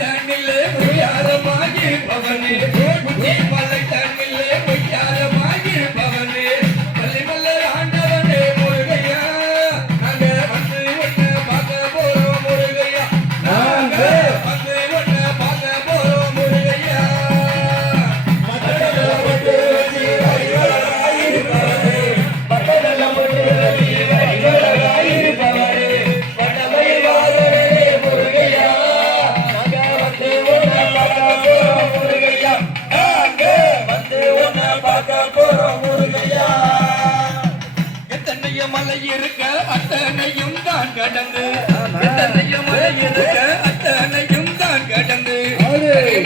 தண்ணிலே உயாரமாகி பவனே மலை தண்ணிலே உயாரமாகி பவனே பள்ளிமல்ல ஆண்டவனே முருகையா நாங்க வந்து உன்னை பார்க்க போறோம் முருகையா நாங்க வந்து உன்னை பார்க்க போறோம் முருகையா பட்டதல்ல போட்டு வச்சி வடிவழகாயிருப்பவரே பட்டதல்ல போட்டு வச்சி வடிவழகாயிருப்பவரே பட்டமயில் வாழவே முருகையா நாங்க வந்து உன்னை பார்க்க போறோம் முருகையா நாங்க வந்து உன்னை பார்க்க போறோம் முருகையா எத்தனைய மலை இருக்க அத்தனையும் தான் கடந்து எத்தனைய மலை இருக்க அத்தனையும் தான் கடந்து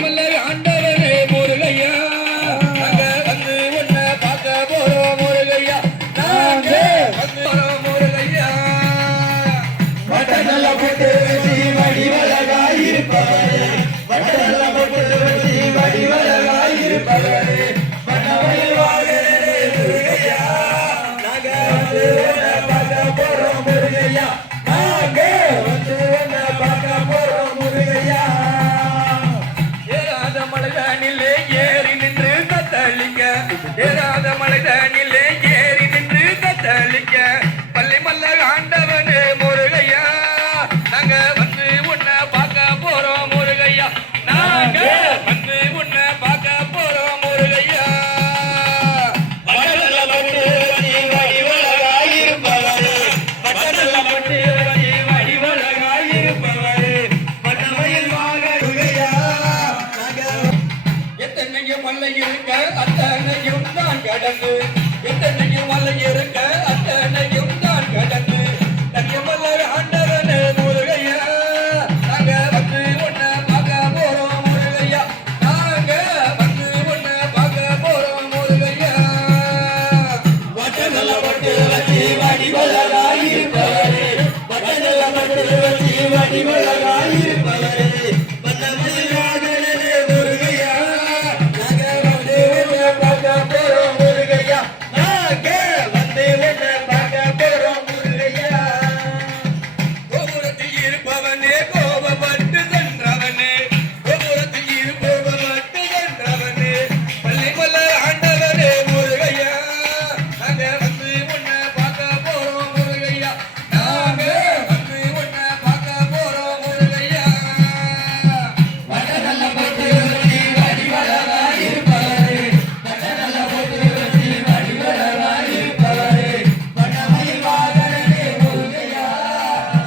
மலை ஆண்டவனே முருகையா நாங்க வந்து உன்னை பார்க்க போறோம் முருகையா நாங்க வந்து போறோம் முருகையா வட்டநல்ல போட்டு வச்சி வடிவழகாயிருப்பவரே வட்டநல்ல போட்டு வச்சி வடிவழகாயிருப்பவரே பட்டமயில் வாழவே முருகையா நாங்க வந்து உன்னை பார்க்க போறோம் முருகையா நாங்க வந்து உன்னை பார்க்க போறோம் முருகையா ஏறாத மலைதானிலே ஏறி நின்று கத்தளிக்க ஏறாத மலைதானிலே ஏறி நின்று கத்தளிக்க பள்ளிமல்ல ஆண்டவனே முருகையா நாங்க வந்து உன்னை பார்க்க போறோம் முருகையா நாங்க வந்து உன்னை பார்க்க போறோம் முருகையா பட்டதல்ல போட்டு வச்சி வடிவழகாயிருப்பவரே பட்டதல்ல போட்டு வச்சி வடிவழகாயிருப்பவரே பட்டமயில் வாழ முருகையா நாங்க எத்தனையும் மலை இருக்க அத்தனையும் தான் கடந்து எத்தனையும் மலை இருக்க அத்தனையும் தான் கடந்து தனியமல்ல ஆண்டவனே முருகையா நாங்க வந்து உன்னை பார்க்க போறோம் முருகையா நாங்க வந்து உன்னை பார்க்க போறோம் முருகையா வட்டநல்ல போட்டு வச்சி வடிவழகாயிருப்பவரே வட்டநல்ல போட்டு வச்சி வடிவழகாயிருப்பவரே பட்டமயில் வாழவே முருகையா நாங்க வந்து உன்னை பார்க்க போறோம் முருகையா நாங்க வந்து உன்னை பார்க்க போறோம் முருகையா கோபுரத்தில் இருப்பவனே கோபப்பட்டு சென்றவனே கோபுரத்தில் இருப்பவனட்டு சென்றவனே பள்ளிமல்ல ஆண்டவனே முருகையா நாங்க வந்து உன்னை பார்க்க போறோம் முருகையா நாங்க வந்து உன்னை பார்க்க போறோம் முருகையா பட்டநல்ல போட்டு வச்சி வடிவழகாயிருப்பவரே பட்டநல்ல போட்டு வச்சி வடிவழகாயிருப்பவரே பட்டமயில் வாழவே முருகையா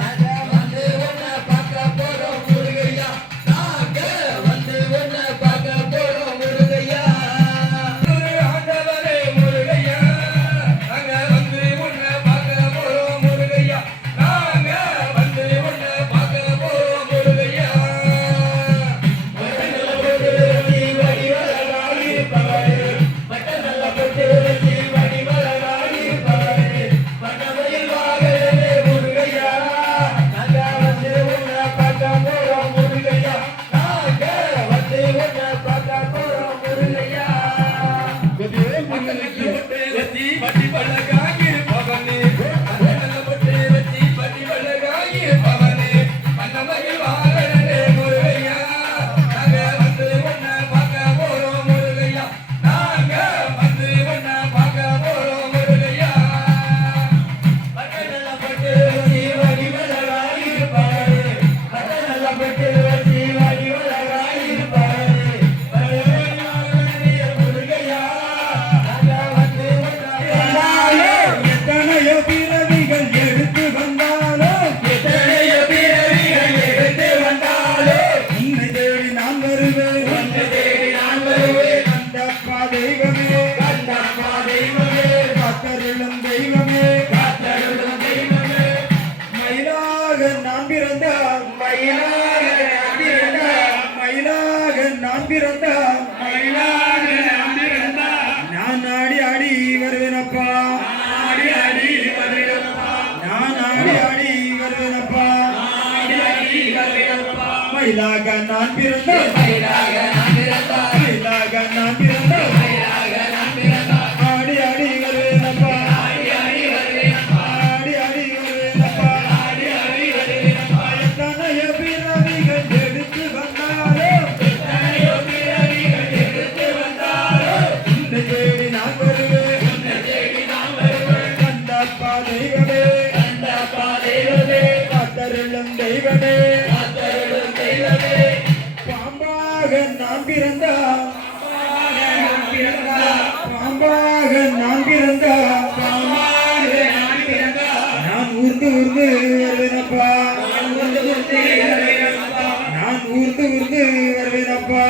நாங்க வந்து உன்னை பார்க்க போறோம் முருகையா நாங்க வந்து உன்னை பார்க்க போறோம் முருகையா ஆண்டவரே முருகையா நாங்க வந்து உன்னை பார்க்க போறோம் முருகையா நாங்க வந்து உன்னை பார்க்க போறோம் முருகையா பட்டநல்ல போட்டு வச்சி வடிவழகாயிருப்பவரே பட்டநல்ல போட்டு வச்சி வடிவழகாயிருப்பவரே பட்டமயில் வாழவே முருகையா நாங்க வந்து உன்னை பார்க்க போறோம் முருகையா நாங்க வந்து உன்னை பார்க்க போறோம் முருகையா பட்டநல்ல போட்டு வச்சி வடிவழகாயிருப்பவனே பட்டநல்ல போட்டு வச்சி வடிவழகாயிருப்பவனே பட்டமயில் வாழவே முருகையா நாங்க வந்து உன்னை பார்க்க போறோம் முருகையா நாங்க வந்து உன்னை பார்க்க போறோம் முருகையா பட்டநல்ல போட்டு வச்சி வடிவழகாயிருப்பவரே பட்டநல்ல போட்டு வச்சி வடிவழகாயிருப்பவரே பட்டமயில் வாழவே முருகையா நாங்க வந்து உன்னை எத்தனையோ பிறவிகள் எடுத்து வந்தாலும் எத்தனையோ பிறவிகள் எடுத்து வந்தாலும் உன்னை தேடி நான் வருவேன் உன்னை தேடி நான் வருவேன் கண்டப்பா தெய்வமே கண்டப்பா தெய்வமே காத்தருளும் தெய்வமே காத்தருளும் தெய்வமே மயிலாக நான் பிறந்தால் மயிலாக நான் பிறந்தால் மயிலாக நான் பிறந்தால் மயிலாக நான் பிறந்தால் நான் ஆடி ஆடி வருவேனப்பா ஆடி ஆடி வருவேனப்பா நான் ஆடி ஆடி வருவேனப்பா ஆடி ஆடி வருவேனப்பா மயிலாக நான் பிறந்தால் மயிலாக நான் பிறந்தால் மயிலாக நான் பிறந்தால் மயிலாக நான் பிறந்தால் ஆடி ஆடி வருவேனப்பா ஆடி ஆடி வருவேனப்பா ஆடி ஆடி வருவேனப்பா ஆடி ஆடி வருவேனப்பா எத்தனைய பிறவிகள் எடுத்து வந்தால் நான் பிறந்தால் பாம்பாக நான் பிறந்தால் நான் ஊர்ந்து ஊர்ந்து வருவேனப்பா நான் ஊர்ந்து ஊர்ந்து வருவேனப்பா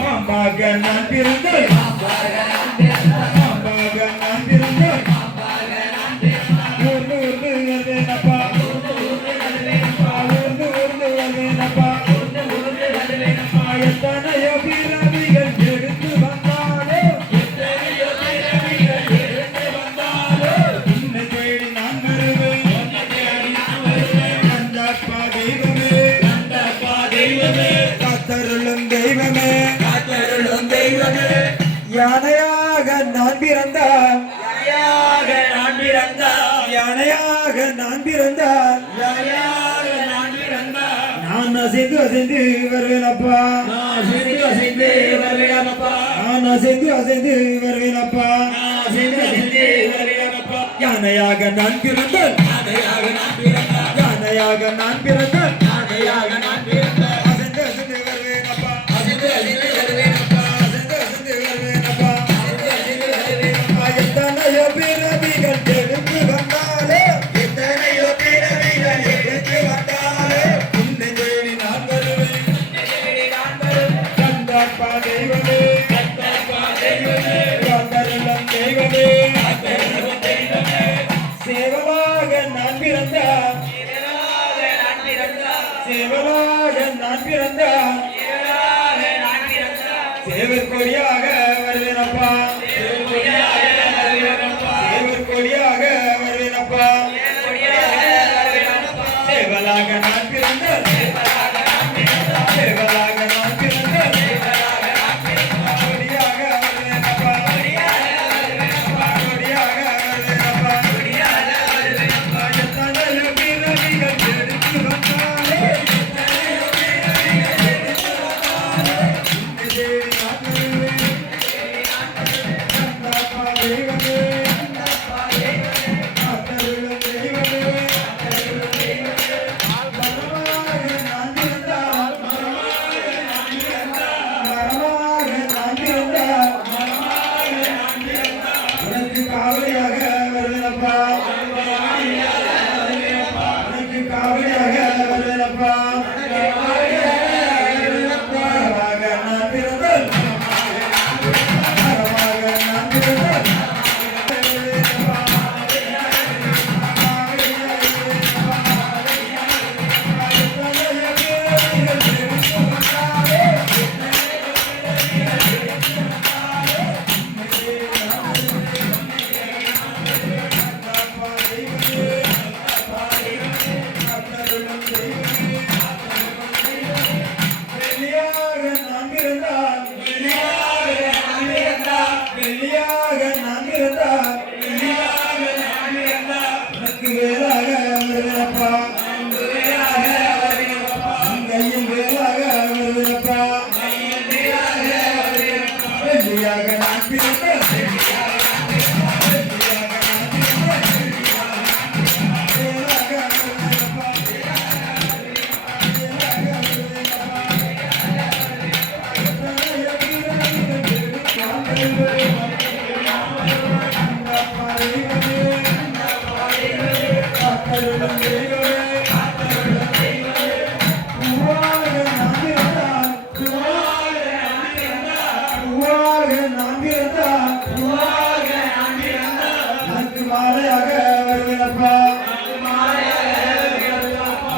பாம்பாக நான் பிறந்தால் பாம்பாக நான் பிறந்தால் ஊர்ந்து ஊர்ந்து வருவேனப்பா ஊர்ந்து ஊர்ந்து வருவேனப்பா எத்தனையோ பிறவிகள் எடுத்து வந்தாலே உன்னை தேடி நான் வருவேன் கந்தப்பா தெய்வமே காத்தருளும் தெய்வமே யானையாக நான் பிறந்தால் யானையாக நான் பிறந்தால் நான் அசைந்து அசைந்து வருவேனப்பா நான் அசைந்து அசைந்து வருவேனப்பா யானையாக நான் பிறந்தால் யானையாக நான் பிறந்தால் அசைந்து அசைந்து வருவேனப்பா அசைந்து அசைந்து வருவேனப்பா எத்தனையோ பிறவிகள் எடுத்து வந்தாலே உன்னை தேடி நான் வருவேன் கந்தப்பா தெய்வமே காத்தருளும் தெய்வமே சேவலாக நான் பிறந்தால் சேவர் கொடியாக வருவேனப்பா சேவர் கொடியாக வருவேனப்பா சேவலாக நான் பிறந்தால் சேவலாக நான் பிறந்தால் கொடியாக வருவேனப்பா கொடியாக வருவேனப்பா எத்தனையோ பிறவிகள் எடுத்து வந்தாலே காவலியாக வருவேனப்பா நான் பிறந்தால் நான் பிறந்தால் உனக்கு வேலாக வருவேனப்பா கையில் வேலாக வருவேனப்பா வெள்ளியாக நான் பிறந்தால் மாலையாக வருவேனப்பா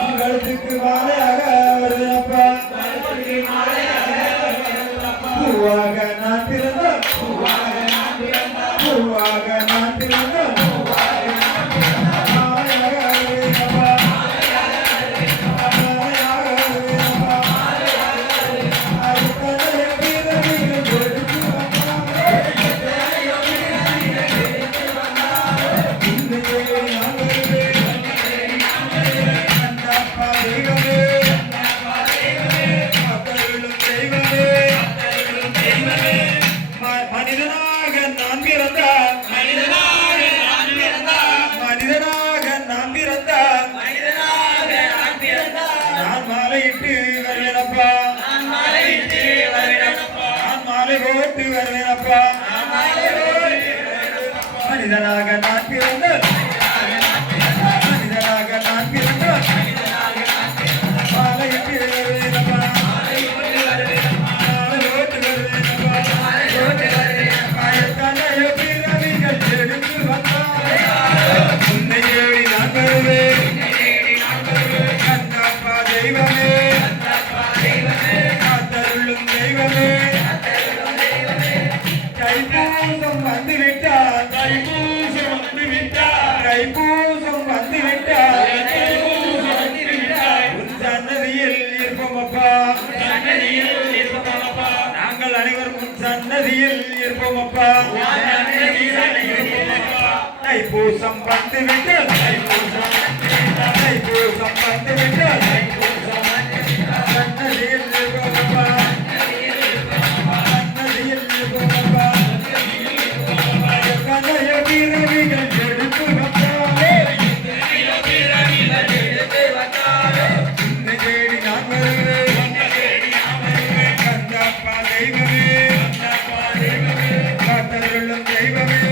உங்களுக்கு மாலையாக வருவேனப்பா பூவாக நான் பிறந்தால் பூவாக நான் பிறந்தால் மாலையாக வருவேனப்பா மாலையாக வருவேனப்பா அடுத்த பிறவிகள் எடுத்து மனிதனாக நான் பிறந்தால் நான் மாலையிட்டு வருவேனப்பா போட்டு வருவேனப்பா மனிதனாக நான் பிறந்தேன் மனிதனாக நான் பிறந்தேன் மாலையிட்டு வருவேனப்பா மாலை போட்டு வருவேனப்பா கனைய பிறவிகள் எடுத்து வந்தாரே உன்னை தேடி நான் வருவேன் கண்ணப்பா தெய்வமே காத்தருளும் தெய்வமே தைப்பூசம் வந்துவிட்டார் தைப்பூசம் வந்துவிட்டார் உன் சன்னதியில் இருப்போமப்பா நாங்கள் அனைவரும் உன் சன்னதியில் இருப்போமப்பா தைப்பூசம் வந்துவிட்டார் தைப்பூசம் வந்துவிட்டார் சன்னதியில் இருப்போமப்பா சன்னதியில் இருப்போமப்பா கதைய வீரவிகள் எடுத்து வந்தாரே உன்னை தேடி நான் வருவேன் கந்தப்பா தெய்வமே காத்தருளும் தெய்வமே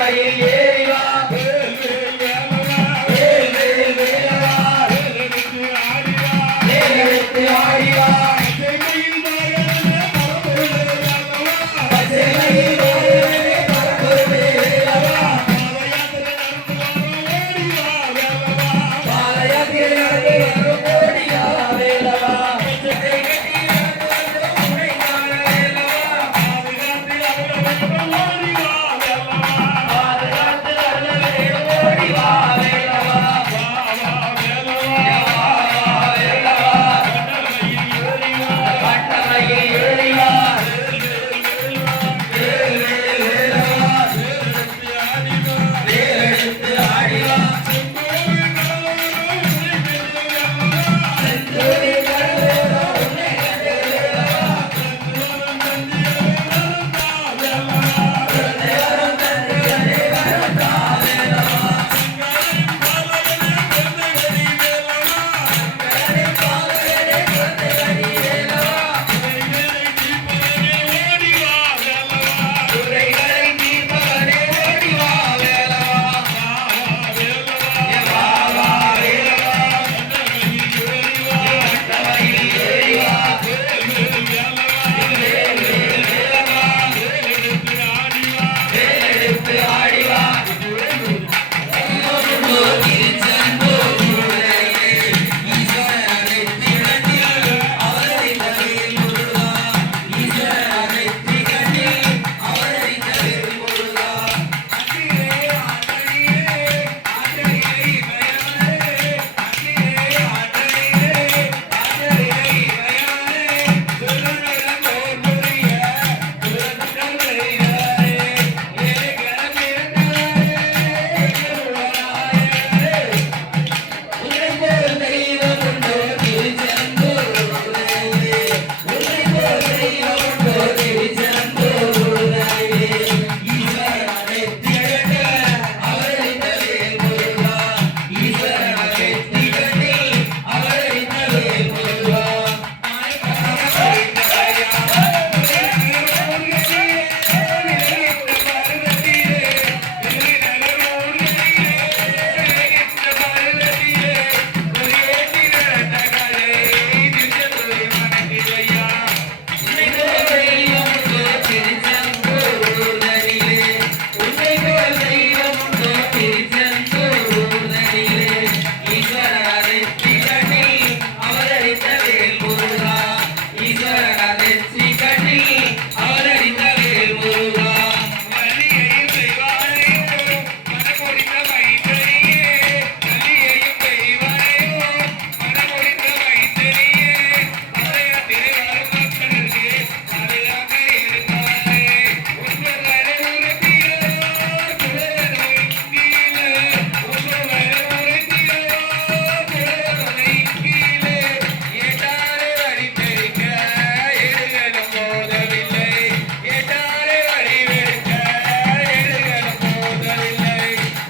மயில் ஏறி வா வேல் வேல் வேலவா வேல் வேல் வேலவா வேலெடுத்து ஆடி வா வேலெடுத்து ஆடி வா பச்சைமயில் வாகனமே பரம்பொருளே வேலவா பச்சை மயில் வாகனமே பரம்பொருளே வேலவா பாதயாத்திரை நடந்து வரும் வேலவா பாதயாத்திரை நடந்து வரும் கோடியா வேலவா பச்சை கட்டி நடந்து வரும் உன்னை காண வேலவா பாதயாத்திரை அருளவேணும் ஓடி வா வேலவா பாதயாத்து அருள வேணும் ஓடி வா வேலவா வா வா வேலவா வா வேலவா கண்டமயில் ஏறி வா கண்டமயில் ஏறி வா வேல் வேல் வேலவா வேல் வேல் வேலெடுத்து வேலவா ஆடி வா வேல் எடுத்து ஆடி வா செந்தூரி கடலோரோ உன்னை கண்டு வேலவா தேவரம் தந்தையரே வரதா வேலவா கரடி பாலகரே குழந்தைகளி வேலவா குறைகளை தீர்ப்பவனே ஓடி வா வேலவா வா வா வேலவா கண்டமயில் ஏறி வா வேல் வேல் வேலவா வேல் எடுத்து ஆடி வா திருச்செந்தூர் முருகனே ஈஸ்வரனை திகழ்ந்தில் அவதரித்த வேல் முருகா ஈஸ்வரனை திகழ்ந்தில் அவதரித்த வேல் முருகா அன்பிலே ஆண்டனியே ஆண்டனியே மயவனே அன்பிலே ஆண்டனியே ஆண்டனியே மயவனே சொல்லுநலம் போர் புரிய சுரந்தல் வைராரே ஏ கணமிருந்தாரே உன்னை போல் தெய்வம் உண்டோ திருச்செந்தூர் முருகனே உன்னை போல் தெய்வம் உண்டோ திருச்செந்தூர் முருகனே ஈஸ்வரனை திகழ அவதரித்த வேல் முருகா ஈஸ்வரனை திகழ அவதரித்த வேல் முருகா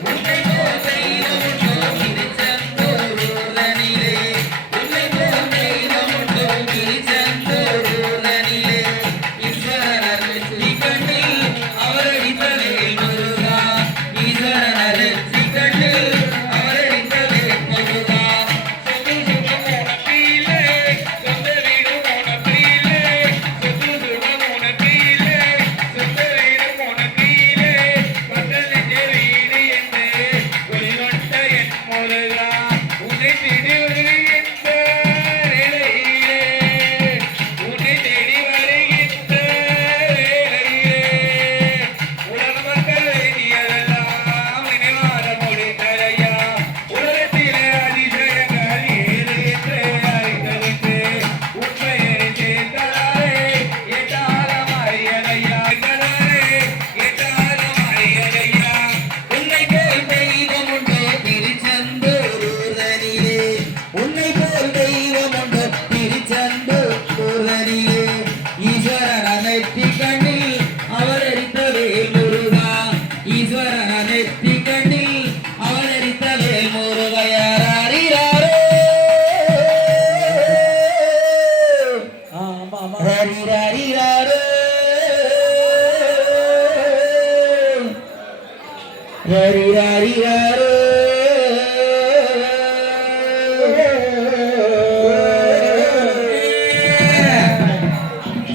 உன்னை போல் தெய்வம் உண்டோ திருச்செந்தூர் முருகனே உன்னை போல் தெய்வம் உண்டோ திருச்செந்தூர் முருகனே ஈஸ்வரனை திகழ அவதரித்த வேல் முருகா ஈஸ்வரனை திகழ அவதரித்த வேல் முருகா உன்னை போல் தெய்வம் உண்டோ திருச்செந்தூர் முருகனிலே உன்னை போல் தெய்வம் உண்டோ திருச்செந்தூர் முருகனிலே ஈஸ்வரனை திகழ்ந்தில் அவதரித்த வேல் முருகா ஈஸ்வரனை திகழ்ந்தில் அவதரித்த வேல் முருகா உன்னை போல் தெய்வம் உண்டோ திருச்செந்தூர் முருகனிலே உன்னை போல் தெய்வம் உண்டோ திருச்செந்தூர் முருகனிலே ஈஸ்வரனை திகழ்ந்தில் அவதரித்த வேல் முருகா ஈஸ்வரனை திகழ்ந்தில் அவதரித்த வேல் முருகையாரே ஹரிராரோ ஹரிஹரியாரோ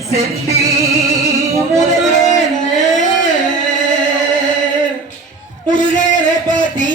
செந்தில் முருகனை பாத்தி